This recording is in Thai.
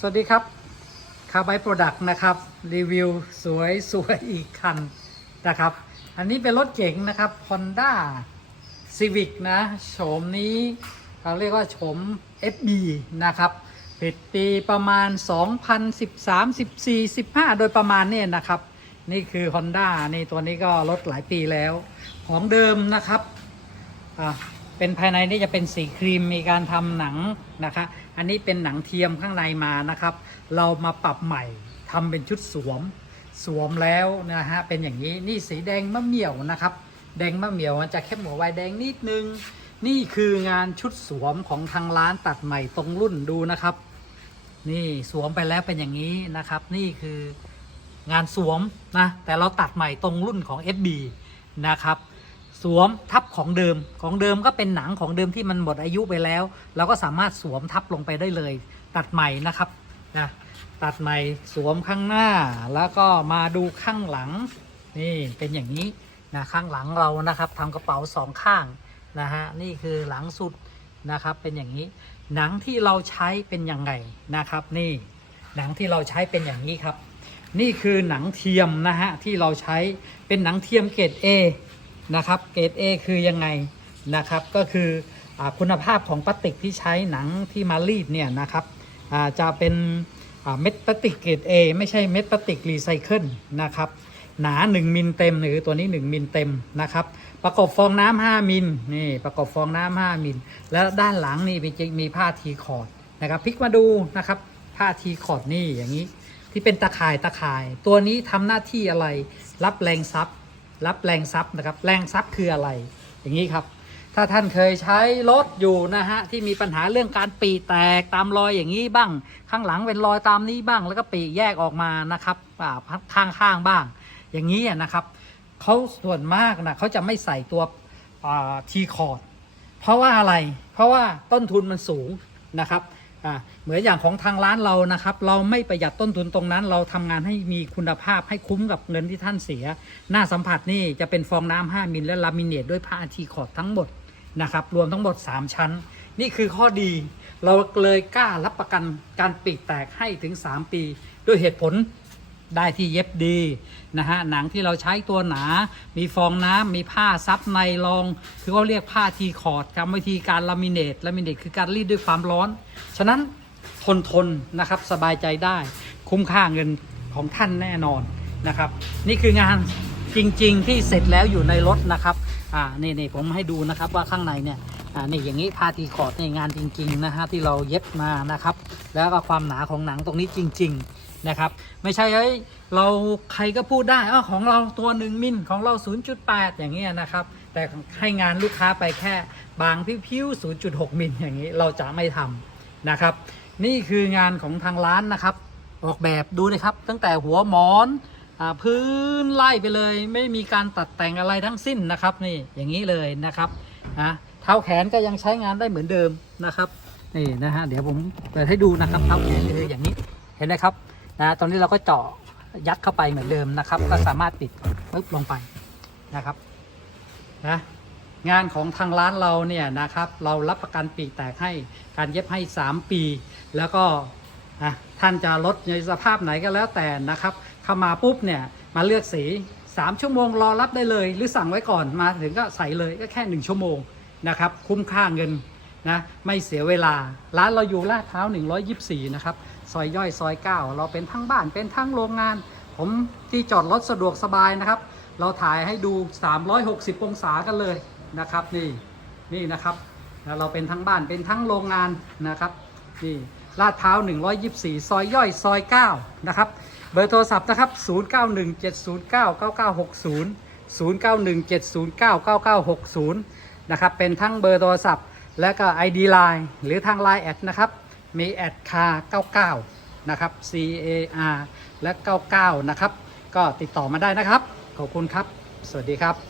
สวัสดีครับคาร์ไบโปรดักต์นะครับ รีวิวสวยสวยอีกคันนะครับ อันนี้เป็นรถเก๋งนะครับ Honda Civic นะโฉมนี้เราเรียกว่าโฉม FB นะครับปิดปีประมาณ 2013 14 15 โดยประมาณเนี่ยนะครับ นี่คือ Honda นี่ตัวนี้ก็รถหลายปีแล้ว ของเดิมนะครับอะ เป็นภายในนี่จะเป็นสีครีมมีการทำหนังนะคะ อันนี้เป็นหนังเทียมข้างในมานะครับ เรามาปรับใหม่ทำเป็นชุดสวม สวมแล้วนะฮะเป็นอย่างนี้นี่สีแดงมะเหมี่ยวนะครับ แดงมะเหมี่ยวมันจะเข้มหัวไวแดงนิดนึง นี่คืองานชุดสวมของทางร้านตัดใหม่ตรงรุ่นดูนะครับ นี่สวมไปแล้วเป็นอย่างนี้นะครับ นี่คืองานสวมนะแต่เราตัดใหม่ตรงรุ่นของ FB นะครับ สวมทับของเดิมของเดิมก็เป็นหนังของเดิมที่มันหมดอายุไปแล้ว เราก็สามารถสวมทับลงไปได้เลย ตัดใหม่นะครับนะตัดใหม่สวมข้างหน้าแล้วก็มาดูข้างหลังนี่เป็นอย่างนี้นะข้างหลังเรานะครับทำกระเป๋าสองข้างนะฮะนี่คือหลังสุดนะครับเป็นอย่างนี้ หนังที่เราใช้เป็นอยังไงนะครับ นี่หนังที่เราใช้เป็นอย่างนี้ครับ นี่คือหนังเทียมนะฮะที่เราใช้เป็นหนังเทียมเกรด A นะครับเกรด A คือยังไงนะครับก็คืออคุณภาพของพลาสติกที่ใช้หนังที่มารีดเนี่ยนะครับจะเป็นเม็ดพลาสติกเกรด A ไม่ใช่เม็ดพลาสติกรีไซเคิลนะครับหนา 1 มิลเต็มหรือตัวนี้ 1 มิลเต็มนะครับประกอบฟองน้ำ5มิลนี่ประกอบฟองน้ำ5มิล แล้วด้านหลังนี่มีมีผ้าทีคอร์ดนะครับพลิกมาดูนะครับผ้าทีคอร์ดนี่อย่างนี้ที่เป็นตะข่ายตะข่าย ตัวนี้ทำหน้าที่อะไรรับแรงซับ รับแรงซับนะครับ แรงซับคืออะไร อย่างนี้ครับ ถ้าท่านเคยใช้รถอยู่นะฮะที่มีปัญหาเรื่องการปีแตกตามรอยอย่างนี้บ้าง ข้างหลังเป็นรอยตามนี้บ้าง แล้วก็ปีแยกออกมานะครับข้างข้างบ้าง อย่างนี้อะนะครับเขาส่วนมากนะเขาจะไม่ใส่ตัวทีคอร์ดเพราะว่าอะไร เพราะว่าต้นทุนมันสูงนะครับ เหมือนอย่างของทางร้านเรานะครับ เราไม่ประหยัดต้นทุนตรงนั้น เราทำงานให้มีคุณภาพให้คุ้มกับเงินที่ท่านเสีย หน้าสัมผัสนี่จะเป็นฟองน้ำ5มิลและลามิเนตด้วยผ้าทีคอร์ดทั้งหมดนะครับ รวมทั้งหมด 3 ชั้น นี่คือข้อดี เราเลยกล้ารับประกันการปีกแตกให้ถึง 3 ปี ด้วยเหตุผล ได้ที่เย็บดีนะฮะหนังที่เราใช้ตัวหนา มีฟองน้ำมีผ้าซับในรอง คือเขาเรียกผ้าทีคอร์ดกรรมวิธีการลามิเนตลามิเนตคือการรีดด้วยความร้อน ฉะนั้นทนทนนะครับสบายใจได้คุ้มค่าเงินของท่านแน่นอนนะครับ นี่คืองานจริง ๆ ที่เสร็จแล้วอยู่ในรถนะครับอ่านี่นี่ผมให้ดูนะครับว่าข้างในเนี่ย อ่านี่อย่างนี้ผ้าทีคอร์ดนี่งานจริง ๆ นะฮะที่เราเย็บมานะครับ แล้วก็ความหนาของหนังตรงนี้จริง ๆ นะครับ ไม่ใช่เฮ้ยเราใครก็พูดได้อ๋อของเราตัวหนึ่งมิลของเรา 0.8 อย่างเงี้ยนะครับ แต่ให้งานลูกค้าไปแค่บางพิ้วๆ0.6มิลอย่างนี้เราจะไม่ทำนะครับ นี่คืองานของทางร้านนะครับ ออกแบบดูนะครับ ตั้งแต่หัวหมอนอาพื้นไล่ไปเลย ไม่มีการตัดแต่งอะไรทั้งสิ้นนะครับ นี่อย่างนี้เลยนะครับนะ ท้าแขนก็ยังใช้งานได้เหมือนเดิมนะครับนี่นะฮะเดี๋ยวผมเปิดให้ดูนะครับเท้าแขนเลยอย่างนี้เห็นไหมครับนะตอนนี้เราก็เจาะยัดเข้าไปเหมือนเดิมนะครับ ก็สามารถติดปึ๊บลงไปนะครับนะงานของทางร้านเราเนี่ยนะครับเรารับประกันปีกแตกให้การเย็บให้ 3 ปี แล้วก็ท่านจะลดในสภาพไหนก็แล้วแต่นะครับ เข้ามาปุ๊บเนี่ยมาเลือกสี 3 ชั่วโมงรอรับได้เลย หรือสั่งไว้ก่อนมาถึงก็ใส่เลยก็แค่ 1 ชั่วโมง นะครับ คุ้มค่าเงินนะไม่เสียเวลา ร้านเราอยู่ลาดพร้าว124 นะครับ ซอยย่อยซอย 9 เราเป็นทั้งบ้านเป็นทั้งโรงงาน ผมที่จอดรถสะดวกสบายนะครับ เราถ่ายให้ดู 360 องศากันเลยนะครับ นี่นี่นะครับเราเป็นทั้งบ้านเป็นทั้งโรงงานนะครับนี่ลาดพร้าว124 ซอยย่อยซอย 9 นะครับ เบอร์โทรศัพท์นะครับ 0917099960 0917099960 นะครับ เป็นทั้งเบอร์โทรศัพท์ และก็ ID Line หรือทาง Line แอดนะครับ มีแอดคา99 นะครับ C A R และ 99 นะครับ ก็ติดต่อมาได้นะครับ ขอบคุณครับ สวัสดีครับ